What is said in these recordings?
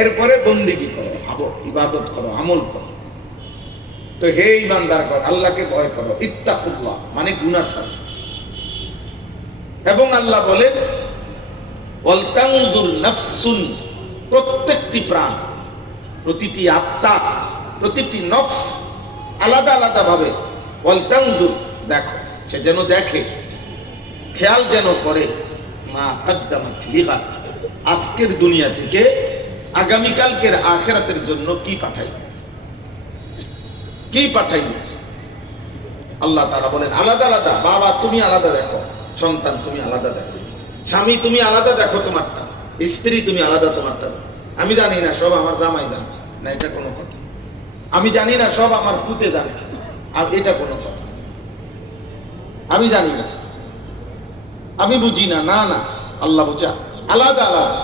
এরপরে বন্দেগী করো, ইবাদত করো, আমল করো। তো হে ঈমানদার গণ, আল্লাহকে ভয় করো, ইত্তাকুল্লাহ মানে গুনাহ ছাড়ো। এবং আল্লাহ বলেন ওয়ালতানজুর নাফসুন, প্রত্যেকটি প্রাণ, প্রতিটি আত্মা, প্রতিটি নফস আলাদা আলাদা ভাবে ওয়ালতানজুর দেখো, সে যেন দেখে, খেয়াল যেন করে, মা কদ্দামাত লিগাদ, আজকের দুনিয়া থেকে আগামীকালকের আখিরাতের জন্য কি পাঠাই, কি পাঠাই। আল্লাহ তাআলা বলেন আলাদা আলাদা। বাবা তুমি আলাদা দেখো, সন্তান তুমি আলাদা দেখো, স্বামী তুমি আলাদা দেখো তোমারটা, স্ত্রী তুমি আলাদা তোমারটা। আমি জানি না, সব আমার জামাই জানে না, এটা কোনো কথা। আমি জানি না, সব আমার পুতে জানে, আর এটা কোনো কথা। আমি জানি না, আমি বুঝি না, না না, আল্লাহ বোঝা। আলাদা আলাদা,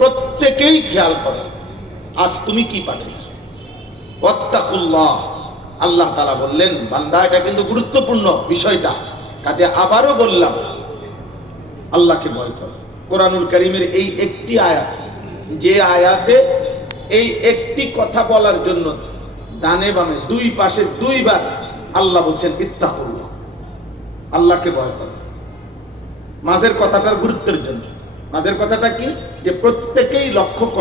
প্রত্যেকেই খেয়াল করে আজ তুমি কি পাঠাইছো। ওয়াত্তাকুল্লাহ, আল্লাহ তাআলা বললেন বান্দা, এটা কিন্তু গুরুত্বপূর্ণ বিষয়টা, কাজে আবারও বললাম আল্লাহকে ভয় করো। কোরআনুল কারীমের এই একটি আয়াত, যে আয়াতে এই একটি কথা বলার জন্য ডানে বামে দুই পাশে দুইবার আল্লাহ বলছেন ইত্তাকুল্লাহ, আল্লাহকে ভয় করো। মাঝের কথাটার গুরুত্বের জন্য, মাঝের কথাটা কি, যে প্রত্যেকেই লক্ষ্য করো